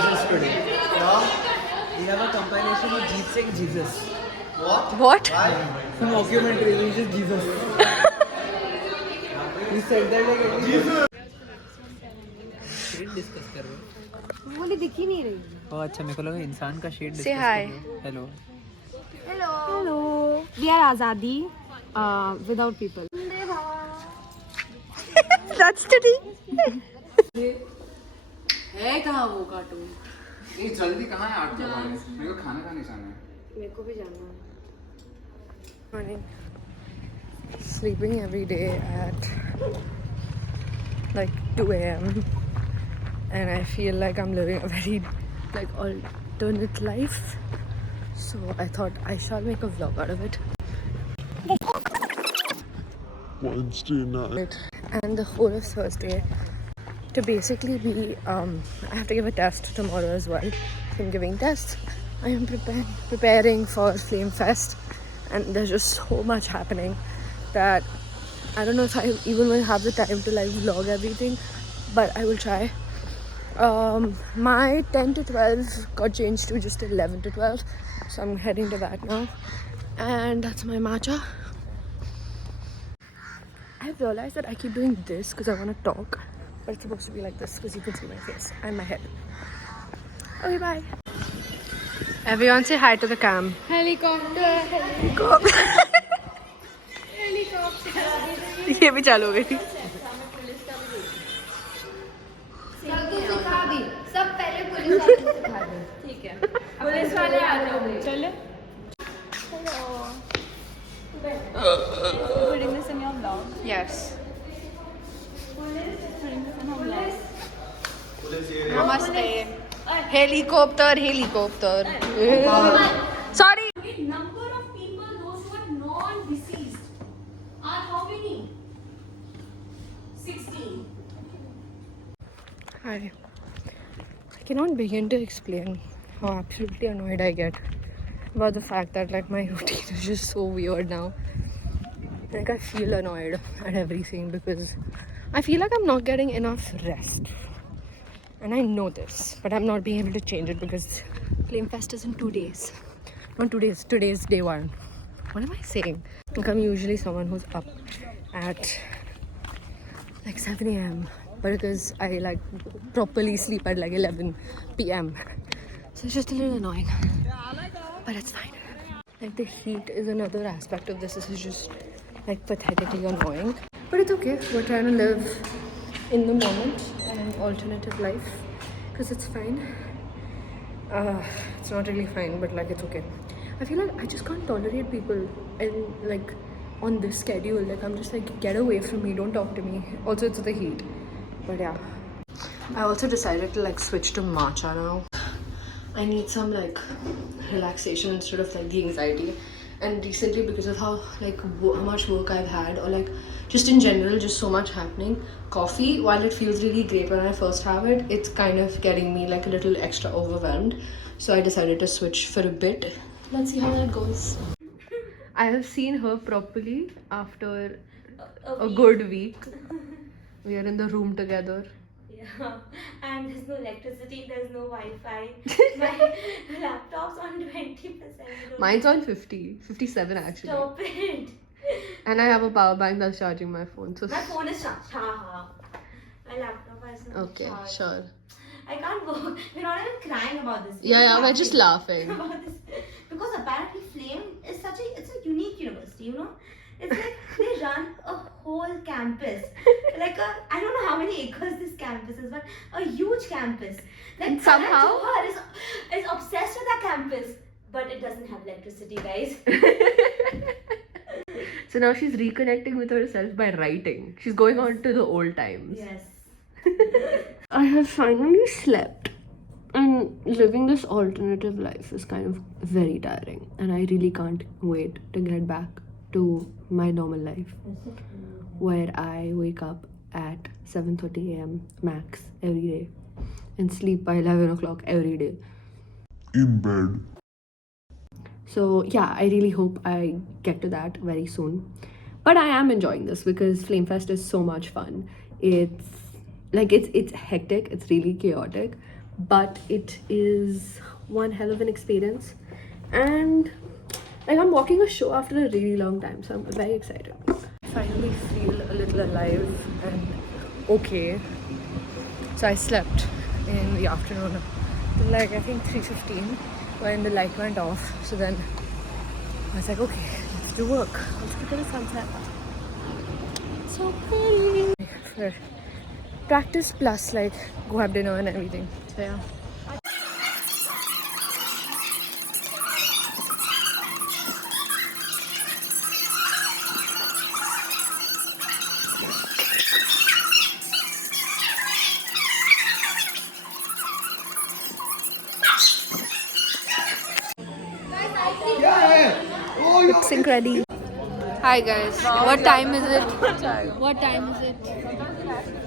Jesus today. We have a compilation of Jeet saying Jesus. What? Some documentary which is Jesus. He said that like Jesus. शेड discuss कर रहे हो? बोली दिख ही नहीं रही. ओह अच्छा मेरे को लगा इंसान का शेड Say डिस्कस hi. कर रहे हो. Hello. Hello. We are Azadi without people. That's the है कहाँ वो कार्टून? ये जल्दी कहाँ है 8 बजे? मेरे को खाना खाने जाना है. मेरे को भी जाना है. morning. Sleeping every day at like 2 a.m. and I feel like I'm living a very like alternate life. So I thought I shall make a vlog out of it. Wednesday night. And the whole of Thursday to basically be I have to give a test tomorrow as well. I'm giving tests. I am preparing for Flame Fest, and there's just so much happening that I don't know if I even will have the time to like vlog everything, but I will try. My 10 to 12 got changed to just 11 to 12, so I'm heading to that now. And that's my matcha. I've realized that I keep doing this because I want to talk, but it's supposed to be like this because you can see my face and my head. Okay, bye. Everyone say hi to the cam. Helicopter. ये भी चालू हो गई. सिखा भी. सब पहले police वाले को सिखा दे. ठीक है. पुलिस वाले आ जाओ. चलो. Putting this in your vlog. Yes. Putting this in your vlog. Namaste. Helicopter. Sorry. The number of people, those who are non-deceased, are how many? 16. Hi. I cannot begin to explain how absolutely annoyed I get about the fact that like my routine is just so weird now. Like I feel annoyed at everything because I feel like I'm not getting enough rest. And I know this, but I'm not being able to change it because Flame Fest is in 2 days. Not 2 days, today's day 1. What am I saying? Like I'm usually someone who's up at like 7 a.m. but because I like properly sleep at like 11 p.m. So it's just a little annoying, but it's fine. Like the heat is another aspect of this. This is just like pathetically annoying, but it's okay. We're trying to live in the moment and an alternative life because it's fine. It's not really fine, but like it's okay. I feel like I just can't tolerate people and like on this schedule. Like I'm just like, get away from me, don't talk to me. Also it's the heat, but yeah. I also decided to like switch to matcha now. I need some like relaxation instead of like the anxiety. And recently, because of how like how much work I've had, or like just in general, just so much happening, coffee, while it feels really great when I first have it, it's kind of getting me like a little extra overwhelmed. So I decided to switch for a bit. Let's see how that goes. I have seen her properly after a good week. We are in the room together. Yeah, and there's no electricity, there's no Wi-Fi. My laptop's on 20%. Mine's on 57 actually. Stop it. And I have a power bank that's charging my phone. So My phone is charged. My laptop is not okay, charged. sure. I can't work. We're not even crying about this. We're just laughing. About this. Because apparently Flame is it's a unique university, you know? It's like they run a whole campus. Like I don't know how many acres this campus is, but a huge campus. Like And somehow- Karan Johar is obsessed with that campus. But it doesn't have electricity, guys. So now she's reconnecting with herself by writing. She's going on to the old times. Yes. I have finally slept, and living this alternative life is kind of very tiring, and I really can't wait to get back to my normal life where I wake up at 7:30 a.m. max every day and sleep by 11 o'clock every day. In bed. So yeah, I really hope I get to that very soon. But I am enjoying this because Flame Fest is so much fun. It's hectic, it's really chaotic, but it is one hell of an experience. And like, I'm walking a show after a really long time, so I'm very excited. Finally feel a little alive and okay. So I slept in the afternoon till like I think 3:15 when the light went off. So then I was like, okay, let's do work. Let's look at the sunset. So pretty. For practice plus like go have dinner and everything. So yeah. Lip sync ready. Hi guys, what time is it? What time is it?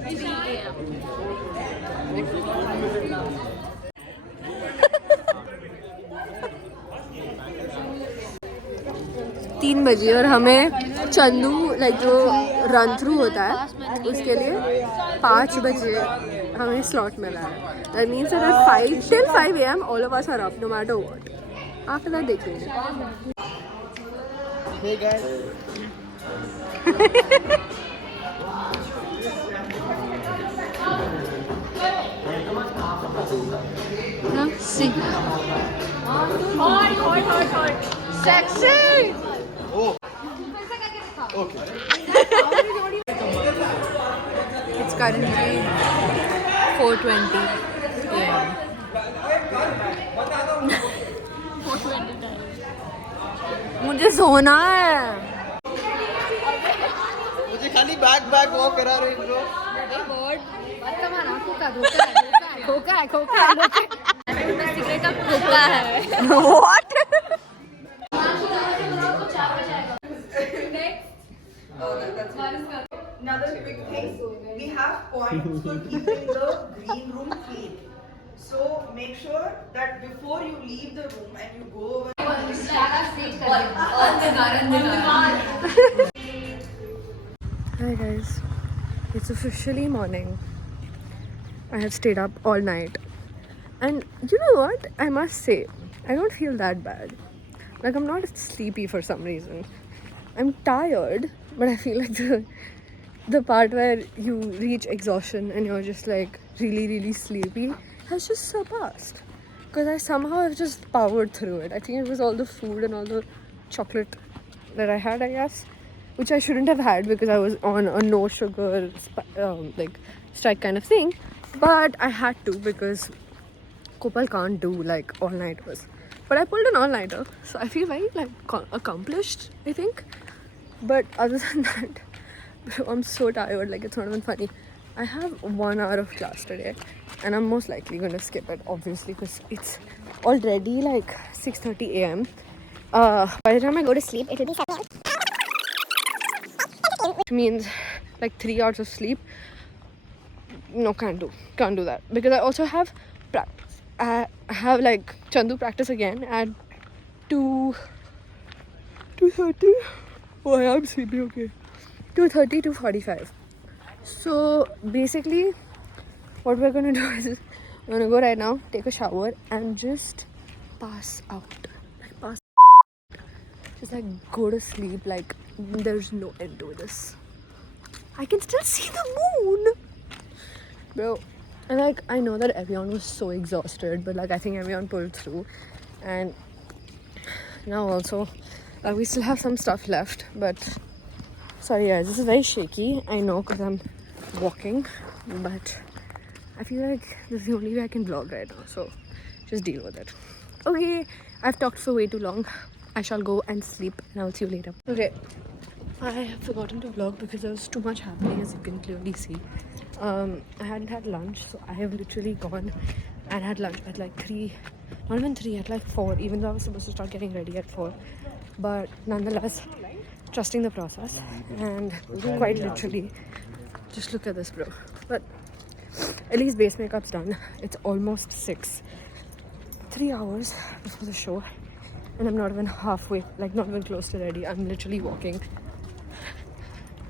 3 a.m. 3 बजे और हमें Chandu like जो run through होता है उसके लिए 5 बजे हमें स्लॉट मिला है. That means that at 5 till 5 a.m. all of us are up no matter what. After that देखेंगे. Hey guys. Now see. Hot. Sexy. Oh. Okay. It's currently 4:20 a.m. मुझे सोना है. मुझे खाली बैक वॉक करा रही ब्रो. खोका है What? Another quick thing, we have points for keeping the green room clean. So make sure that before you leave the room and you go over. Hi guys, it's officially morning. I have stayed up all night, and you know what? I must say, I don't feel that bad. Like, I'm not sleepy for some reason. I'm tired, but I feel like the part where you reach exhaustion and you're just like really sleepy has just surpassed, because I somehow have just powered through it. I think it was all the food and all the chocolate that I had, I guess, which I shouldn't have had because I was on a no sugar like strike kind of thing, but I had to because Kopal can't do like all-nighters. But I pulled an all-nighter, so I feel very like accomplished, I think. But other than that, I'm so tired, like it's not even funny. I have 1 hour of class today and I'm most likely going to skip it, obviously, because it's already like 6:30 a.m. By the time I go to sleep, it will be 7 a.m. Which means like 3 hours of sleep. No, can't do that, because I also have practice. I have like Chandu practice again at 2:30. Oh, I am sleepy, okay. 2:30 to 45. So basically what we're gonna do is we're gonna go right now, take a shower and just pass out. Like pass out. Just like go to sleep, like there's no end to this. I can still see the moon, bro. And like I know that everyone was so exhausted, but like I think everyone pulled through. And now also we still have some stuff left, but sorry guys, this is very shaky, I know, because I'm walking, but I feel like this is the only way I can vlog right now, so just deal with it. Okay, I've talked for way too long. I shall go and sleep and I'll see you later. Okay, I have forgotten to vlog because there was too much happening, as you can clearly see. I hadn't had lunch, so I have literally gone and had lunch at like 3, not even 3, at like 4, even though I was supposed to start getting ready at 4. But nonetheless, trusting the process and quite literally, just look at this, bro. But at least base makeup's done. It's almost 6. 3 hours before the show, and I'm not even halfway, like not even close to ready. I'm literally walking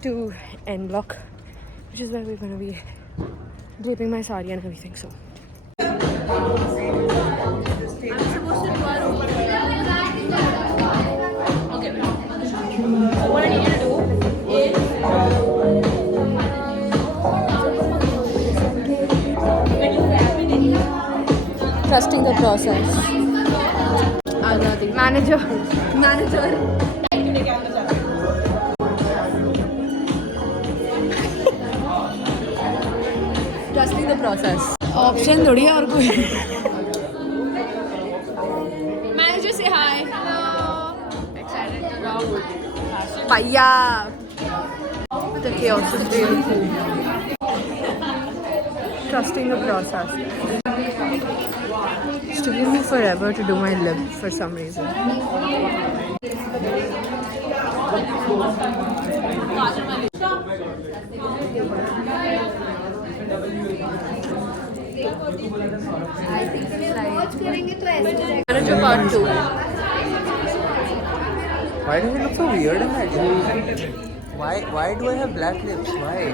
to N Block, which is where we're gonna be draping my sari and everything. So Trusting the process. Azadi. Manager. Trusting the process. Option थोड़ी है और कोई. Manager say hi. Hello. Excited to rock. Paya. The chaos is really cool. Trusting the process. It's taking me forever to do my lip for some reason. Manager part 2. Why do I look so weird in that? Why do I have black lips? Why?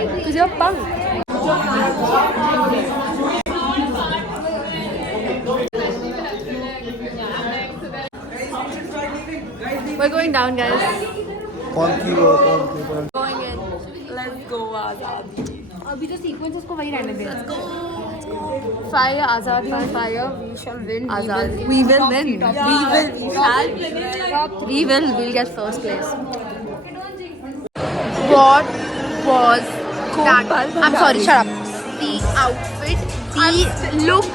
Because you're punk. We're going down, guys. Going in. Let's go, Azadi. अभी जो sequence उसको वही रहने दे. Let's go. Fire, Azadi on fire. We shall win. Azadi. We will win. We will. We'll get first place. What was that? I'm sorry. Shut up. The outfit. The look.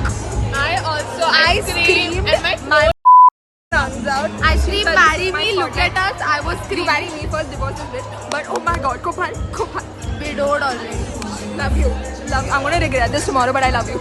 I screamed. And my comes out. I screamed, marry me, look at us. I was screaming. Marry me first, divorce is it. But oh my god, Kopal. Widowed already. Love you. I'm gonna regret this tomorrow, but I love you.